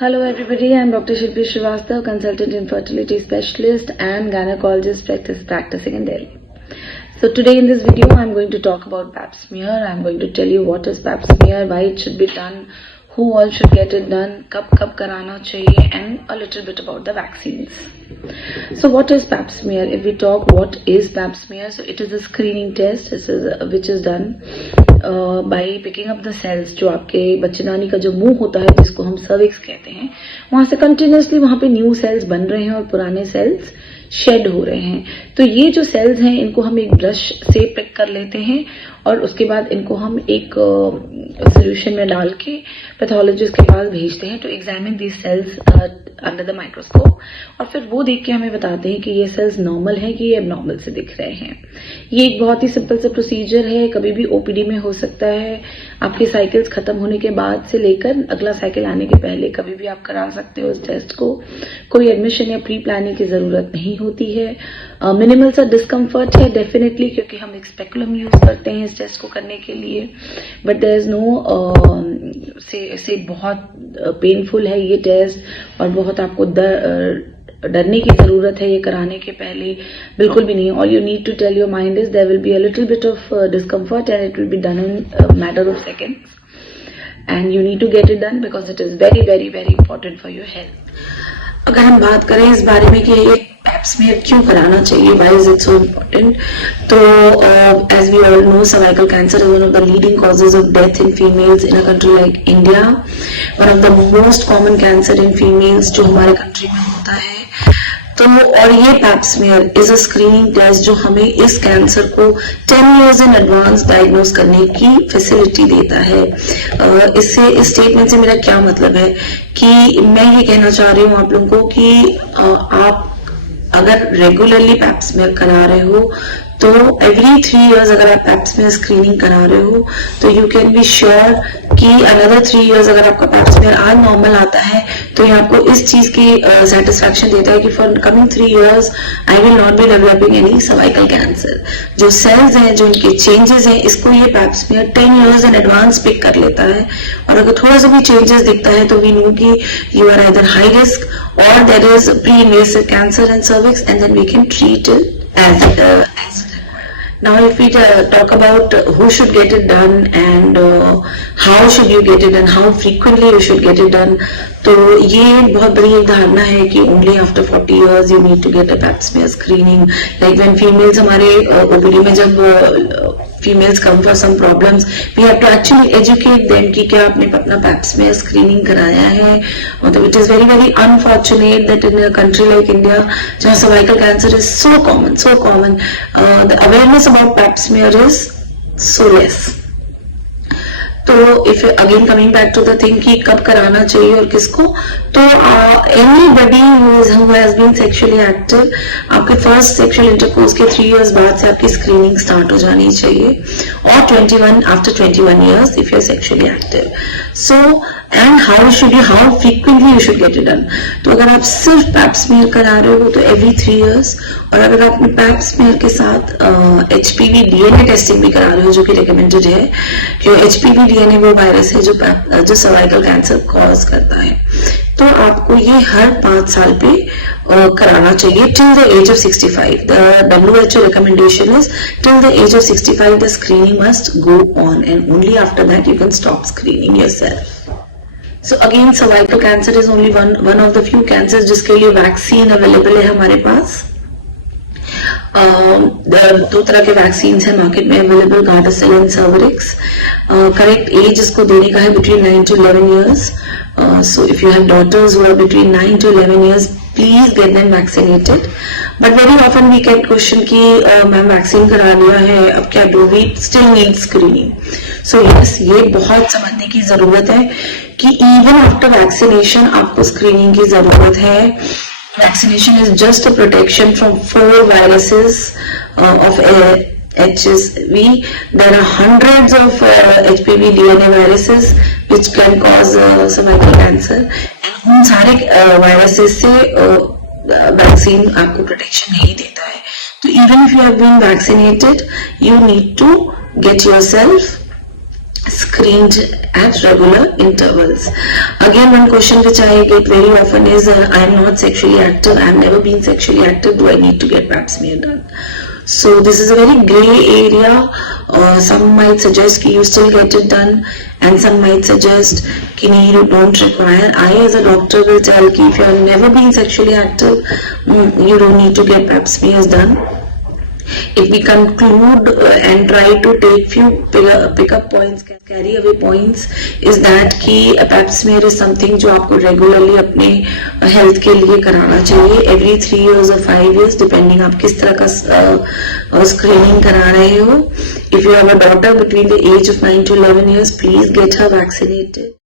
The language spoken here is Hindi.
Hello everybody, I'm Dr. Shilpi Srivastav, consultant infertility specialist and gynecologist practicing in Delhi. So today in this video, I'm going to talk about pap smear. I'm going to tell you what is pap smear, why it should be done, who all should get it done, kab karana chahiye, and a little bit about the vaccines. So what is pap smear? If we talk what is pap smear, so it is a screening test which is done by picking up the cells जो आपके बच्चेदानी का जो मुंह होता है जिसको हम सर्विक्स कहते हैं, वहां से कंटिन्यूसली वहां पे न्यू सेल्स बन रहे हैं और पुराने सेल्स शेड हो रहे हैं. तो ये जो सेल्स हैं इनको हम एक ब्रश से पिक कर लेते हैं और उसके बाद इनको हम एक सोल्यूशन में डाल के पैथोलॉजिस्ट के पास भेजते हैं to examine these cells under the microscope, और फिर वो देख के हमें बताते हैं कि ये सेल्स नॉर्मल है कि ये एबनॉर्मल से दिख रहे हैं. ये एक बहुत ही सिंपल सा प्रोसीजर है, कभी भी ओपीडी में हो सकता है. आपके साइकिल्स खत्म होने के बाद से लेकर अगला साइकिल आने के पहले कभी भी आप करा सकते हो इस टेस्ट को. कोई एडमिशन या प्री प्लानिंग की जरूरत नहीं होती है. मिनिमल सा डिस्कम्फर्ट है डेफिनेटली, क्योंकि हम एक स्पेकुलम यूज करते हैं इस टेस्ट को करने के लिए, बट देयर इज नो से बहुत पेनफुल है ये टेस्ट और बहुत आपको डरने की जरूरत है ये कराने के पहले, बिल्कुल भी नहीं. All you need to tell your mind is there will be a little bit of discomfort and it will be done in matter of seconds and you need to get it done because it is very very very important for your health. अगर हम बात करें इस बारे में कि ये पैप स्मीयर क्यों कराना चाहिए, why is it so important, तो as we all know cervical cancer is one of the leading causes of death in females in a country like India. One of the most common cancer in females जो हमारे कंट्री में होता है. तो और ये pap smear is a screening test जो हमें इस कैंसर को 10 years इन एडवांस डायग्नोज करने की फैसिलिटी देता है. इससे इस स्टेटमेंट से मेरा क्या मतलब है कि मैं ये कहना चाह रही हूँ आप लोगों को कि आप अगर रेगुलरली पैप स्मीयर करा रहे हो तो एवरी 3 years अगर आप पैप स्मीयर स्क्रीनिंग करा रहे हो तो यू कैन बी श्योर कि अनदर 3 years अगर आपका पैप स्मीयर आज नॉर्मल आता है तो ये आपको इस चीज की सेटिस्फैक्शन देता है कि for coming 3 years I will not be developing any cervical cancer. जो सेल्स हैं, जो इनके चेंजेस हैं, इसको ये pap smear 10 years in advance pick कर लेता है. और अगर थोड़ा सा भी चेंजेस दिखता है तो वी नो कि you are either high risk और there is pre invasive cancer in cervix and then we can treat it as Now, if we talk about who should get it done and how should you get it and how frequently you should get it done, तो ये बहुत बड़ी एक धारणा है कि only after 40 years you need to get a pap smear screening. Like when females हमारे OPD में जब females come for some problems, we have to actually educate them कि क्या आपने अपना pap smear screening कराया है. मतलब it is very very unfortunate that in a country like India जहाँ cervical cancer is so common, the awareness about pap smear is so less. तो if again coming back to the thing कि कब कराना चाहिए और किसको, तो anybody who has been sexually active, आपके फर्स्ट सेक्सुअल इंटरकोर्स के 3 years बाद से आपकी स्क्रीनिंग स्टार्ट हो जानी चाहिए, और 21 after 21 years if you are sexually active. So and how frequently you should get it done. तो अगर आप सिर्फ पैप स्मीयर करा रहे हो तो एवरी 3 years, और अगर आप पैप स्मीयर के साथ HPV DNA टेस्टिंग भी करा रहे हो जो कि रिकमेंडेड है, क्योंकि HPV DNA वो वायरस है जो सर्वाइकल कैंसर कॉज करता है, तो आपको ये हर 5 साल पे कराना चाहिए till the age of 65. The WHO recommendation is till the age of 65 the screening must go on and only after that you can stop screening yourself. So again cervical cancer is only one of the few cancers जिसके लिए वैक्सीन अवेलेबल है हमारे पास. 2 तरह के वैक्सीन है मार्केट में available, Gardasil and Cervarix. Correct age इसको देने का है between 9 to 11 years. So if you have daughters who are between 9 to 11 years, please get them vaccinated. But very often we get question कि मैम वैक्सीन करा लिया है अब क्या do we still need screening? So yes, ये बहुत समझने की जरूरत है कि even after vaccination आपको स्क्रीनिंग की जरूरत है. Vaccination is just a protection from 4 viruses of HSV. There are hundreds of HPV DNA viruses which can cause cervical cancer. And उन सारे viruses से वैक्सीन आपको प्रोटेक्शन नहीं देता है. तो even if you have been vaccinated, you need to get yourself screened at regular intervals. Again, one question which I get very often is, I am not sexually active, I have never been sexually active, do I need to get pap smear done? So this is a very grey area. Some might suggest you still get it done, and some might suggest you don't require. I as a doctor will tell if you have never been sexually active, you don't need to get pap smears done. If we conclude and try to take few pick-up points, carry away points, is that कि pap smear is something जो आपको regularly अपने health के लिए कराना चाहिए every 3 years or 5 years depending आप किस तरह का screening करा रहे हो. If you have a daughter between the age of 9 to 11 years, please get her vaccinated.